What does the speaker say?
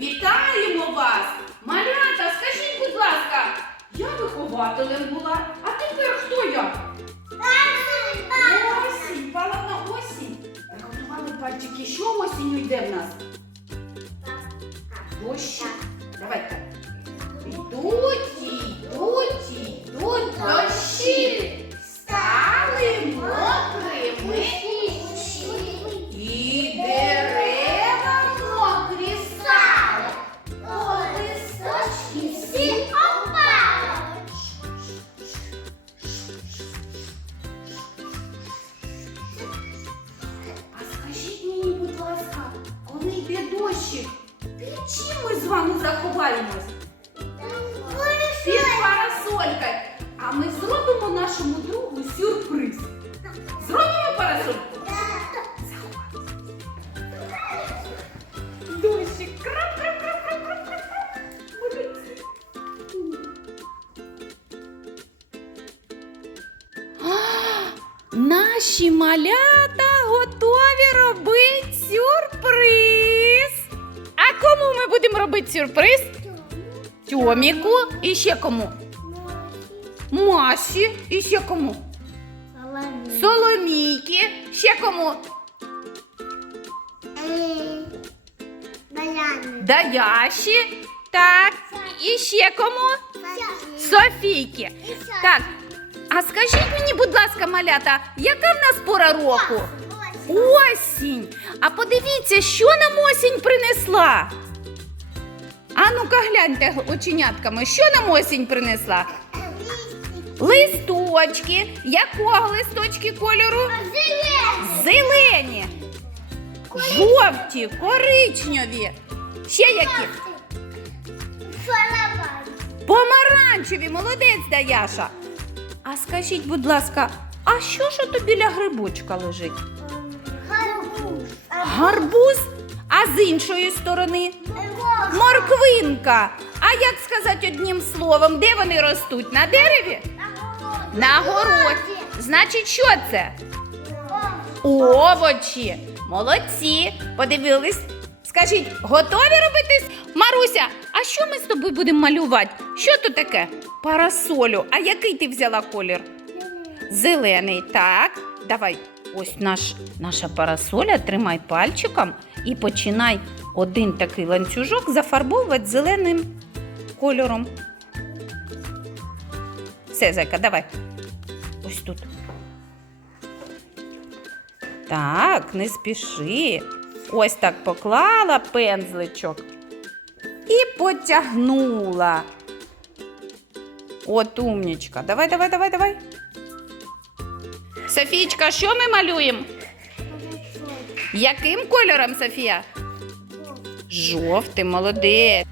Вітаємо вас! Малята, скажіть, будь ласка, я вихователем була, а тепер хто я? Осінь, палана осінь. Приготували пальчики, що осінню йде в нас? Дощик. Давайте. йде дощик, під чим ми з вами заховаємось? Під парасолькою. А ми зробимо нашому другу сюрприз. Зробимо парасольку? Дощик. Крап, крап, крап, крап, крап, крап, крап. Молодці. Наші малята готові робити сюрприз. Будемо робити сюрприз? Тьоміку і ще кому? Масі і ще кому? Соломійки. Ще кому? Даяші. Так. І ще кому? Софійки. Так. А скажіть мені, будь ласка, малята, яка в нас пора року? Осінь. А подивіться, що нам осінь принесла. А ну-ка гляньте оченятками, що нам осінь принесла? Листочки. Якого листочки кольору? Зелені, жовті, коричневі. Ще які? Помаранчеві, молодець Даяша. А скажіть, будь ласка, а що ж ото біля грибочка лежить? Гарбуз? А з іншої сторони? Морквинка. А як сказати одним словом, де вони ростуть? На дереві? На городі. Значить, що це? Овочі. Молодці. Подивились. Скажіть, готові робити? Маруся, а що ми з тобою будемо малювати? Що то таке? Парасолю. А який ти взяла колір? Зелений. Так. Давай. Ось наш, наша парасоля. Тримай пальчиком і починай один такий ланцюжок зафарбовувати зеленим кольором. Все, зайка, давай. Ось тут. Так, не спіши. Ось так поклала пензличок і потягнула. От умнічка. Давай, давай, давай, давай. Софійчка, що ми малюємо? Яким кольором, Софія? Жовтим, молодець.